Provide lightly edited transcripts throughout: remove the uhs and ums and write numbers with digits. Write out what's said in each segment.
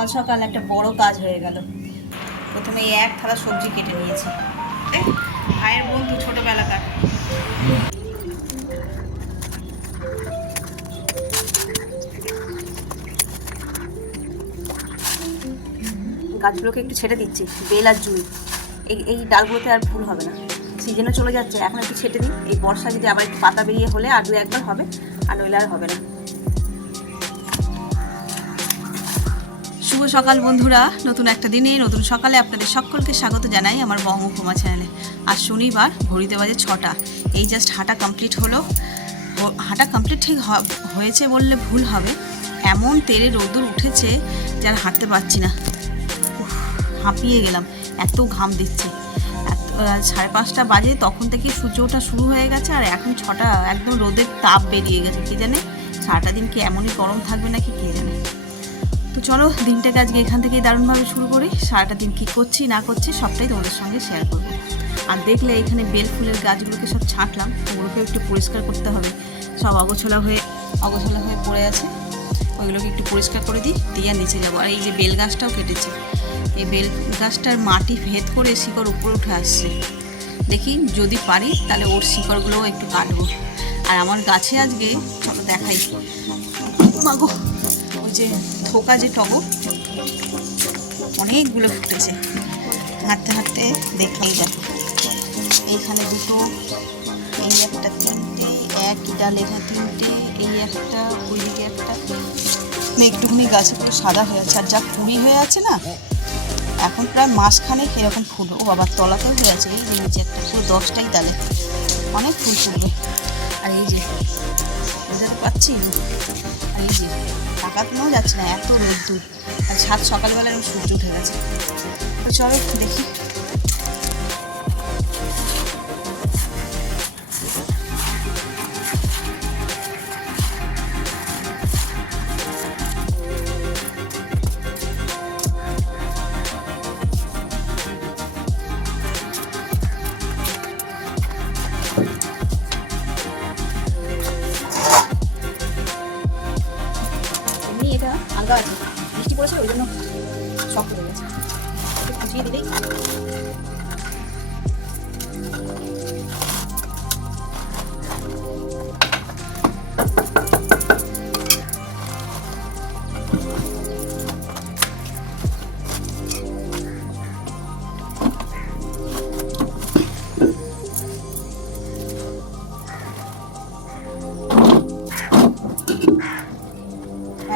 সকাল সকাল একটা বড় কাজ হয়ে গেল। প্রথমে এই এক থালা সবজি কেটে নিয়েছি, ভাইয়ের বন্ধু ছোটবেলাকার। গাছগুলোকে একটু ছেড়ে দিচ্ছি, বেল আর জুই, এই ডালগুলোতে আর ফুল হবে না, সিজনে চলে যাচ্ছে, এখন একটু ছেটে দিই। এই বর্ষা যদি আবার একটু পাতা বেরিয়ে হলে আর দু একবার হবে, আর নইলে আর হবে না। শুভ সকাল বন্ধুরা, নতুন একটা দিনে নতুন সকালে আপনাদের সকলকে স্বাগত জানাই আমার বঙ্গকুমা চ্যানেলে। আজ শনিবার, ঘড়িতে বাজে 6টা। এই জাস্ট হাঁটা কমপ্লিট হলো। হাঁটা কমপ্লিট ঠিক হয়েছে বললে ভুল হবে, এমন তেড়ে রোদ্দুর উঠেছে যার হাঁটতে পারছি না, হাঁপিয়ে গেলাম, এত ঘাম দিচ্ছে। 5:30 বাজে, তখন থেকে সূর্য ওঠা শুরু হয়ে গেছে, আর এখন 6টা, একদম রোদের তাপ বেরিয়ে গেছে। কে জানে সারাটা দিন কি এমনই গরম থাকবে নাকি, কে জানে। তো চলো দিনটাকে আজকে এখান থেকেই দারুণভাবে শুরু করি। সারাটা দিন কী করছি না করছি সবটাই তোমাদের সঙ্গে শেয়ার করবো। আর দেখলে এখানে বেল ফুলের গাছগুলোকে সব ছাঁটলাম, ওগুলোকে একটু পরিষ্কার করতে হবে, সব অগোছলা হয়ে পড়ে আছে, ওইগুলোকে একটু পরিষ্কার করে দিই, দিয়ে নিচে যাবো। আর এই যে বেল গাছটাও কেটেছি, এই বেল গাছটার মাটি ভেদ করে শিকড় উপরে উঠে আসছে, দেখি যদি পারি তাহলে ওর শিকড়গুলোও একটু কাটবো। আর আমার গাছে আজকে চলো দেখাই, মাগো ওই যে থোকা যে টগর অনেকগুলো ফুটেছে, হাঁটতে হাঁটতে দেখলেই দেখো, এইখানে দুটো, এই একটা, তিনটে, একই ডাল এখানে তিনটে, এই একটা, ওইদিকে একটা, একটুখানি গাছে পুরো সাদা হয়ে আছে। আর যা কুড়ি হয়ে আছে না, এখন প্রায় মাসখানেক এরকম ফুল। ও বাবার তলাতেও হয়ে আছে, এই যে নিচে একটা, পুরো 10টাই ডালে অনেক ফুল ফুটবে। আর এই যে ওদের পাচ্ছি, আর এই যে তাকাতেও যাচ্ছে না, এত রোদ্দুর, আর ছাদ সকালবেলায় সূর্য উঠে গেছে। তো চলো দেখি। এটা আলগা আছে, বৃষ্টি পড়েছে ওই জন্য শক্ত হয়ে গেছে, একটু খুঁজিয়ে দিলেই।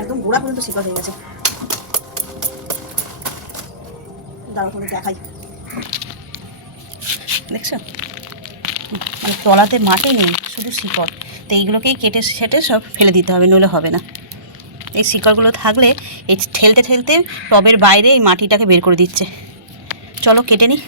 একদম গোড়া পর্যন্ত শিকড় হয়ে গেছে, দাঁড়াও করে দেখাই, দেখছো মানে তলাতে মাটি নেই, শুধু শিকড়। তো এইগুলোকেই কেটে সেটে সব ফেলে দিতে হবে, নইলে হবে না। এই শিকড়গুলো থাকলে এই ঠেলতে ঠেলতে টবের বাইরে এই মাটিটাকে বের করে দিচ্ছে। চলো কেটে নিই।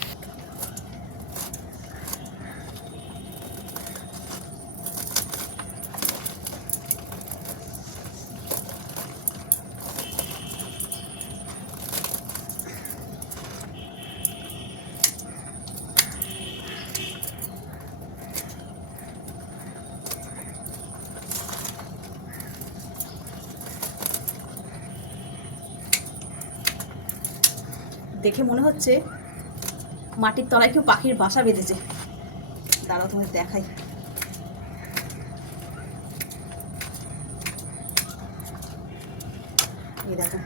দেখে মনে হচ্ছে মাটির তলায় কেউ পাখির বাসা বেঁধেছে, দাঁড়াও তোমাদের দেখাই। এই দেখো,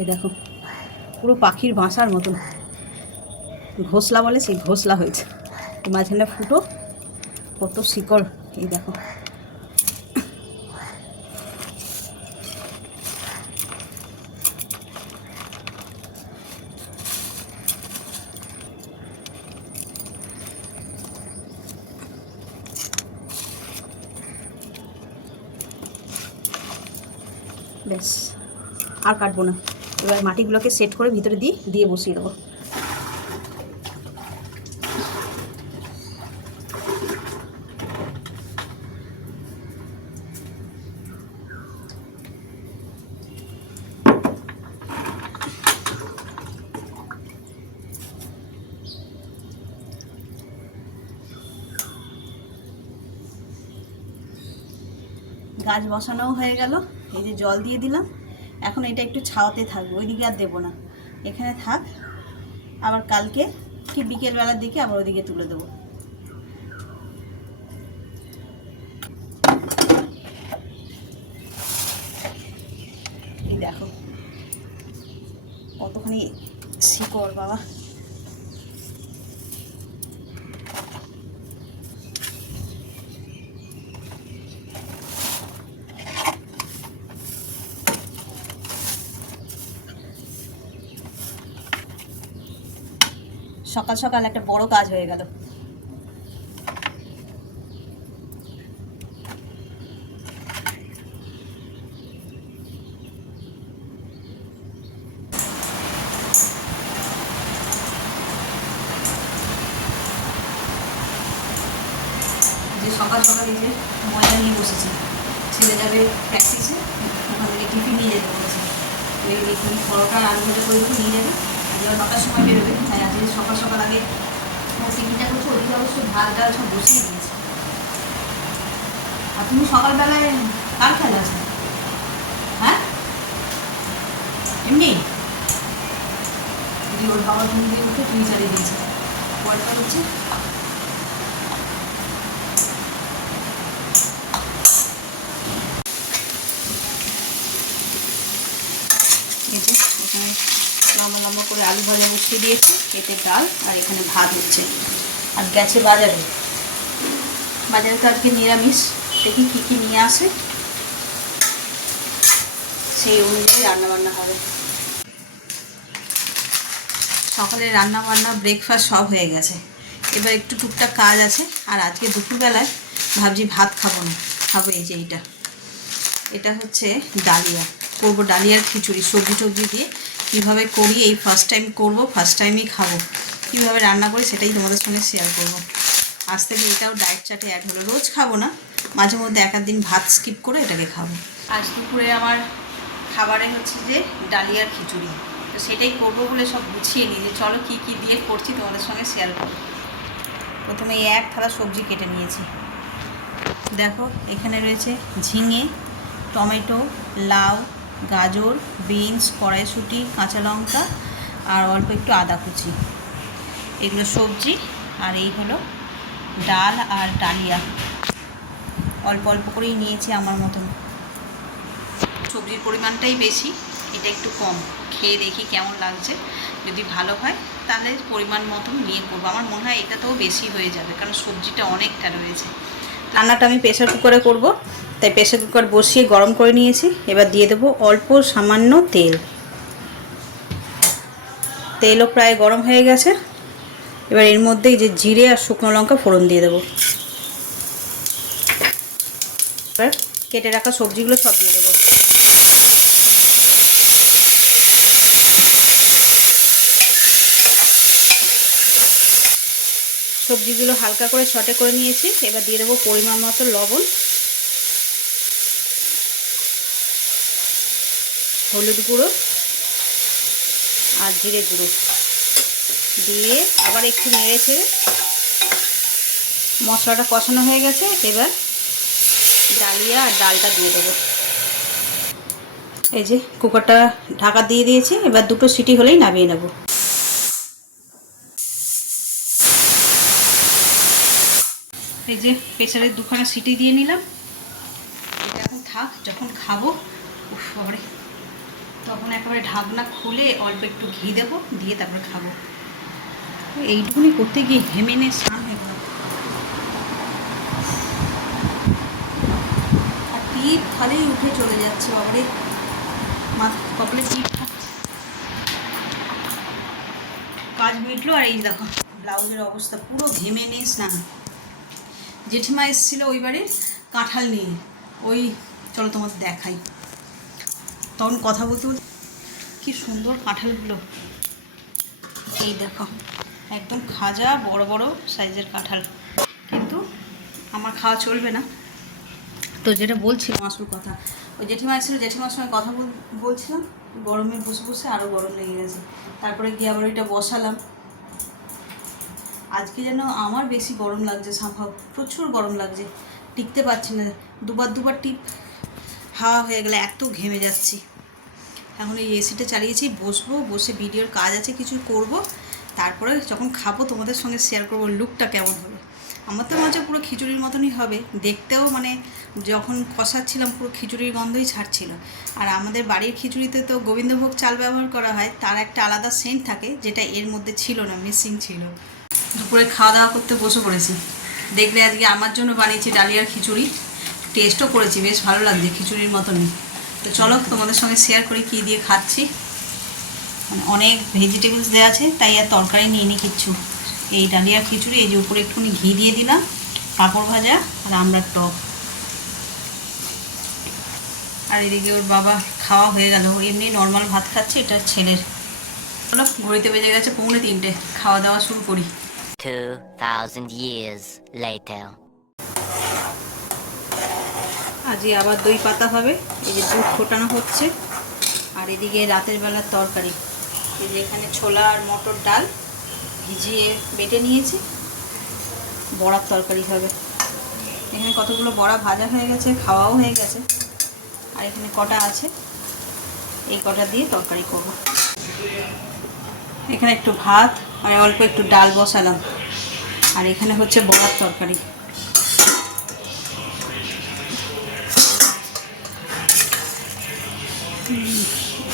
এই দেখো পুরো পাখির বাসার মতন, ঘোসলা বলে সেই ঘোসলা হয়েছে। মাঝখানে ফুটো, কত শিকড়, এই দেখো। ব্যাস, আর কাটবো না। এবার মাটিগুলোকে সেট করে ভিতরে দিয়ে বসিয়ে দেবো। গাছ বসানোও হয়ে গেল। এই যে জল দিয়ে দিলাম। এখন এটা একটু ছাওয়াতে থাকবে, ওইদিকে আর দেবো না, এখানে থাক। আবার কালকে কি বিকেলবেলার দিকে আবার ওইদিকে তুলে দেবো। এই দেখো কতখানি শিকড় বাবা। সকাল সকাল একটা বড় কাজ হয়ে গেল। যে সকাল সকাল এই যে ময়দা নিয়ে বসেছি, ছেলে যাবে প্র্যাকটিসে, ওখান থেকে টিফিন নিয়ে যেতে বলেছে। এই তুমি পরোটা আলু ভাজা করে দেবো, নিয়ে যাবে। আজ 9টার সময় বেরোবে, তাই আজকে সকাল সকাল আগে টিফিনটা করছো। ওইদিকে অবশ্য ভাত ডাল সব বসিয়ে দিয়েছে। আর তুমি সকালবেলায় কার খেলা আছে? হ্যাঁ এমনি ওর বাবা তুমি দিয়ে উঠে তুমি চালিয়ে দিয়েছে। পরটা হচ্ছে এখানে লম্বা লম্বা করে আলু ভাজা বসিয়ে দিয়েছি, এতে ডাল, আর এখানে ভাত হচ্ছে। আর গেছে বাজারে তো আজকে নিরামিষ। দেখি কী কী নিয়ে আসে, সেই অনুযায়ী রান্নাবান্না হবে। সকালে রান্নাবান্না ব্রেকফাস্ট সব হয়ে গেছে। এবার একটু টুকটাক কাজ আছে। আর আজকে দুপুরবেলায় ভাবছি ভাত খাবো না, খাবো এই যে এটা হচ্ছে ডালিয়া করবো, ডালিয়ার খিচুড়ি সবজি টবজি দিয়ে। কীভাবে করি এই ফার্স্ট টাইম করবো, ফার্স্ট টাইমই খাবো। কীভাবে রান্না করি সেটাই তোমাদের সঙ্গে শেয়ার করবো। আজ থেকে এটাও ডায়েট চার্টে অ্যাড হলো। রোজ খাবো না, মাঝে মধ্যে এক দিন ভাত স্কিপ করে এটাকে খাবো। আজ দুপুরে আমার খাবারে হচ্ছে যে ডালিয়ার খিচুড়ি, তো সেটাই করবো বলে সব গুছিয়ে নিই যে চলো কী কী দিয়ে করছি তোমাদের সঙ্গে শেয়ার করবো। প্রথমে এক থালা সবজি কেটে নিয়েছি। দেখো এখানে রয়েছে ঝিঙে, টমেটো, লাউ, গাজর, বিনস, কড়াইশুঁটি, কাঁচা লঙ্কা আর অল্প একটু আদা কুচি, এগুলো সবজি। আর এই হলো ডাল আর ডালিয়া, অল্প অল্প করেই নিয়েছি আমার মতন। সবজির পরিমাণটাই বেশি, এটা একটু কম। খেয়ে দেখি কেমন লাগছে, যদি ভালো হয় তাহলে পরিমাণ মতন নিয়ে করবো। আমার মনে হয় এটাতেও বেশি হয়ে যাবে, কারণ সবজিটা অনেকটা রয়েছে। রান্নাটা আমি প্রেসার কুকারে করব, তাই প্রেসার কুকার বসিয়ে গরম করে নিয়েছি। এবার দিয়ে দেবো অল্প সামান্য তেল। তেলও প্রায় গরম হয়ে গেছে। এবার এর মধ্যে যে জিরে আর শুকনো লঙ্কা ফোড়ন দিয়ে দেবো। এবার কেটে রাখা সবজিগুলো সব দিয়ে দেবো। সবজিগুলো হালকা করে সটে করে নিয়েছি। এবার দিয়ে দেবো পরিমাণ মতো লবণ, হলুদ গুঁড়ো আর জিরে গুঁড়ো দিয়ে আবার একটু নেড়ে ছেড়ে মশলাটা কষানো হয়ে গেছে। এবার ডালিয়া আর ডালটা দিয়ে দেবো। এই যে কুকারটা ঢাকা দিয়ে দিয়েছি, এবার 2টো সিটি হলেই নামিয়ে নেব। এই যে প্রেসারে 2খানা সিটি দিয়ে নিলাম। এটা এখন থাক, যখন খাবো পরে তখন একেবারে ঢাকনা খুলে অল্প একটু ঘি দেবো, দিয়ে তারপরে খাবো। এইটুকুনি করতে গিয়ে হেমেনে স্নান হয়ে গেল। আর টিপ খালেই উঠে চলে যাচ্ছে বাবারে, মাথা কপালে টিপ খাচ্ছে। কাজ মিটলো। আর এই দেখো ব্লাউজের অবস্থা পুরো ঘেমে নিয়ে স্নান। জেঠিমা এসেছিলো ওই বাড়ির কাঁঠাল নিয়ে, ওই চলো তোমাদের দেখাই। তখন কথা বলতে বলতে কি সুন্দর কাঁঠালগুলো, এই দেখো একদম খাজা বড় বড় সাইজের কাঁঠাল, কিন্তু আমার খাওয়া চলবে না। তো যেটা বলছিলাম আসল কথা, ওই জেঠিমা এসেছিল, জেঠিমার সঙ্গে কথা বলছিলাম, গরমে বসে বসে আরও গরম লেগে গেছে। তারপরে গিয়ে আবার ওইটা বসালাম। আজকে যেন আমার বেশি গরম লাগছে, সাফাও প্রচুর গরম লাগছে, টিকতে পারছি না। দুবার টিপ হাওয়া হয়ে গেলে এত ঘেমে যাচ্ছি। এখন এই এসিটা চালিয়েছি, বসবো, বসে ভিডিওর কাজ আছে কিছু করব, তারপরে যখন খাবো তোমাদের সঙ্গে শেয়ার করবো লুকটা কেমন হবে। আমার তো মনে হচ্ছে পুরো খিচুড়ির মতনই হবে দেখতেও, মানে যখন কষাচ্ছিলাম পুরো খিচুড়ির গন্ধই ছাড়ছিল। আর আমাদের বাড়ির খিচুড়িতে তো গোবিন্দভোগ চাল ব্যবহার করা হয়, তার একটা আলাদা সেন্ট থাকে, যেটা এর মধ্যে ছিল না, মিসিং ছিল। দুপুরে খাওয়া দাওয়া করতে বসে পড়েছি। দেখলে আজকে আমার জন্য বানিয়েছি ডালিয়ার খিচুড়ি, টেস্টও করেছি, বেশ ভালো লাগছে খিচুড়ির মতনই। তো চলো তোমাদের সঙ্গে শেয়ার করি কী দিয়ে খাচ্ছি। মানে অনেক ভেজিটেবলস দেওয়া আছে, তাই আর তরকারি নিয়ে নি কিচ্ছু। এই ডালিয়ার খিচুড়ি, এই যে উপরে একটুখানি ঘি দিয়ে দিলাম, পাঁপড় ভাজা আর আমড়ার টক। আর এদিকে ওর বাবা খাওয়া হয়ে গেল, ও এমনি নর্মাল ভাত খাচ্ছে, এটা ছেলের। চলো ঘড়িতে বেজে গেছে 2:45, খাওয়া দাওয়া শুরু করি। 2000 years later. আজকে আবার দই পাতা হবে, এই যে দুধ ফোটানো হচ্ছে। আর এদিকে রাতের বেলার তরকারি, এই যে এখানে ছোলা আর মটর ডাল ভিজিয়ে বেটে নিয়েছি, বড়ার তরকারি হবে। এখানে কতগুলো বড়া ভাজা হয়ে গেছে, খাওয়াও হয়ে গেছে, আর এখানে কটা আছে, এই কটা দিয়ে তরকারি করব। এখানে একটু ভাত আর অল্প একটু ডাল বসালাম, আর এখানে হচ্ছে বড়ার তরকারি।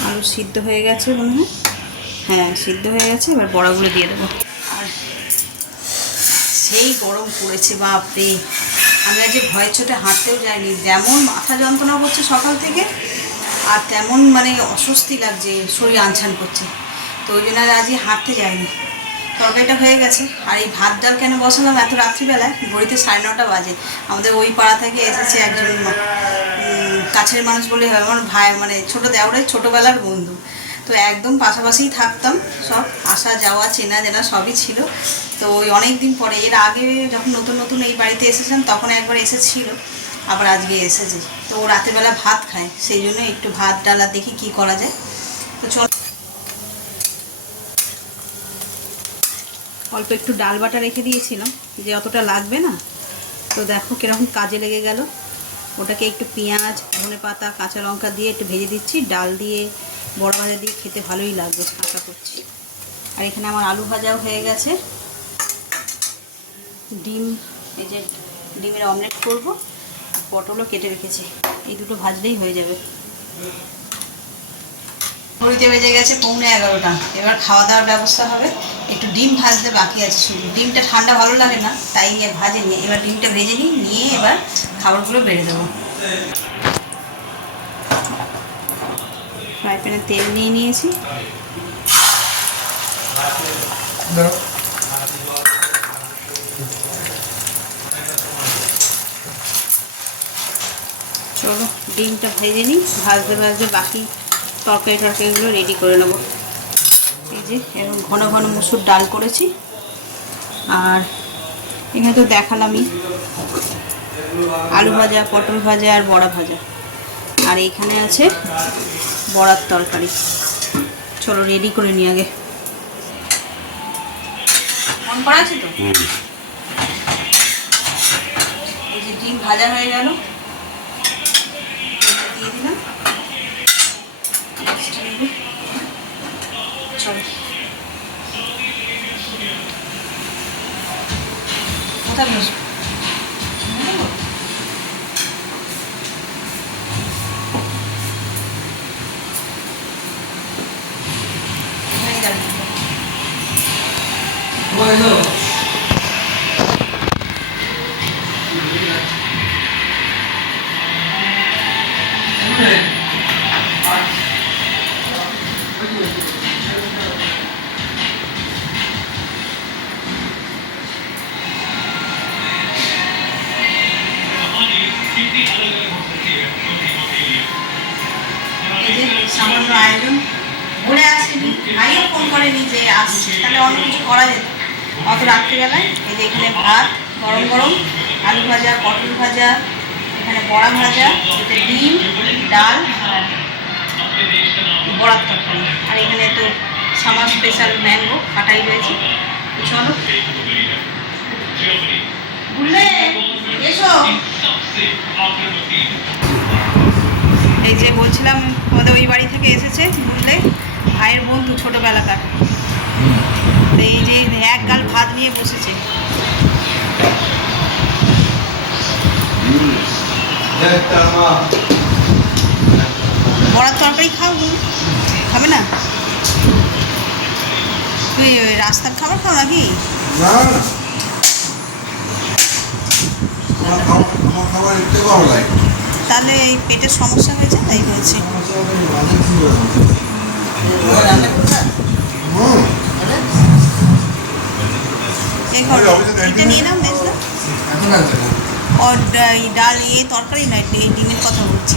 আলু সিদ্ধ হয়ে গেছে মনে হয়, হ্যাঁ সিদ্ধ হয়ে গেছে, এবার বড়াগুলো দিয়ে দেবো। আর সেই গরম পড়েছে বাপরে, আমি আজ ভয়ের চোটে হাঁটতেও যাইনি, যেমন মাথা যন্ত্রণা করছে সকাল থেকে, আর তেমন মানে অস্বস্তি লাগছে, শরীর আনছান করছে, তো ওই জন্য আজকে হাঁটতে যাইনি। তরকারিটা হয়ে গেছে। আর এই ভাত ডাল কেন বসালাম এত রাত্রিবেলায়, ঘড়িতে 9:30 বাজে। আমাদের ওই পাড়া থেকে এসেছে একজন কাছের মানুষ বলে হয়, আমার ভাই মানে ছোটো দেওরের ছোটোবেলার বন্ধু, তো একদম পাশাপাশিই থাকতাম, সব আসা যাওয়া চেনা জানা সবই ছিল। তো ওই অনেক দিন পরে, এর আগে যখন নতুন নতুন এই বাড়িতে এসেছিলাম তখন একবার এসেছিল, আবার আজকে এসেছে। তো ও রাতেরবেলা ভাত খায়, সেই জন্য একটু ভাত ডাল আর দেখি কী করা যায়। তো চল, অল্প একটু ডাল বাটা রেখে দিয়েছিলাম, যে অতটা লাগবে না, তো দেখো কীরকম কাজে লেগে গেল। ওটাকে একটু পেঁয়াজ, ধনেপাতা, কাঁচা লঙ্কা দিয়ে একটু ভেজে দিচ্ছি, ডাল দিয়ে বড় ভাজা দিয়ে খেতে ভালোই লাগবে, আশা করছি। আর এখানে আমার আলু ভাজাও হয়ে গেছে, ডিম, এই যে ডিমের অমলেট করব, পটলও কেটে রেখেছি, এই দুটো ভাজলেই হয়ে যাবে। ঘড়িতে বেজে গেছে 11:15, এবার খাওয়া দাওয়ার ব্যবস্থা হবে। একটু ডিম ভাজতে বাকি আছে শুধু, ডিমটা ঠান্ডা ভালো লাগে না, তাই ভাজে নিয়ে এবার ডিমটা ভেজে নিয়ে এবার খাবারগুলো বেড়ে দেবো। ফ্রাই প্যানে তেল নিয়ে নিয়েছি, চলো ডিমটা ভেজে নিই, ভাজতে ভাজতে বাকি তরকারিগুলো রেডি করে নেবো। এই যে এরকম ঘন ঘন মুসুর ডাল করেছি, আর এখানে তো দেখালামই আলু ভাজা, পটল ভাজা আর বড়া ভাজা, আর এইখানে আছে বড়ার তরকারি। চলো রেডি করে নিই আগে, মন করা আছে তো। এই যে ডিম ভাজা হয়ে গেল, দিয়ে দিলাম, চলো কোথায় বসবো, এই যে আয়োজন ঘুরে আসেনি, ভাইও ফোন করেনি যে আসছে, তাহলে অন্য কিছু করা যেত। অত রাত্রিবেলায় এই যে এখানে ভাত গরম গরম, আলু ভাজা, পটল ভাজা, এখানে বড়া ভাজা, এতে ডিম, ডাল আর বড়ার তরকারি, আর এখানে তো সামার স্পেশাল ম্যাঙ্গো কাটাই রয়েছে। তো চলো বুঝলে, এসো। এই যে বলছিলাম আমাদের ওই বাড়ি থেকে এসেছে বুঝলে, ভাইয়ের বন্ধু ছোটোবেলাকার। তো এই যে এক গাল ভাত নিয়ে বসেছে। বড়ার তরকারি খাও? খাবে না? তুই ওই রাস্তার খাবার খাও নাকি? না না, আমার খাবার একটু ভালো লাগে। তাহলে এই পেটের সমস্যা হয়েছে তাই বলছি। এই করো, এটা নিয়ে নাও, নেস না। এখন আনতে না। और এই ডাল এই তরকারি নয়, এই ডিমের কথা বলছি,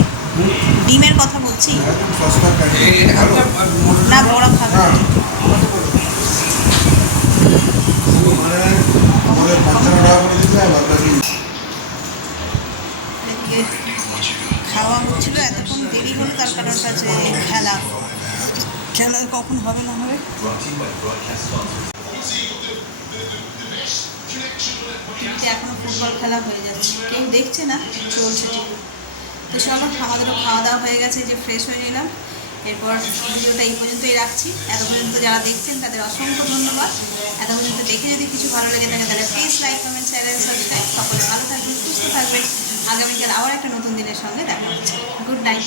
ডিমের কথা বলছি। একদম সস্তা প্যাকেট। না বড়া খাবে। হ্যাঁ। মানে আমাদের ৫০ টাকা করে দিতে হবে আপনাকে। এদিকে খাওয়া হচ্ছিল, এতক্ষণ দেরি হলো তার কারণটা যে খেলা খেলা কখন হবে না হবে। এখনো ফুটবল খেলা হয়ে যাচ্ছে, কেউ দেখছে না, চলছে ঠিক। তো চলো, আমাদেরও খাওয়া দাওয়া হয়ে গেছে, যে ফ্রেশ হয়ে নিলাম। এরপর ভিডিওটা এই পর্যন্তই রাখছি। এত পর্যন্ত যারা দেখছেন তাদের অসংখ্য ধন্যবাদ। এত পর্যন্ত দেখে যদি কিছু ভালো লেগে থাকে তাহলে please like, comment, share and subscribe. সকলে ভালো থাকবেন, সুস্থ থাকবেন। আগামীকাল আবার একটা নতুন দিনের সঙ্গে দেখা হচ্ছে। Good night.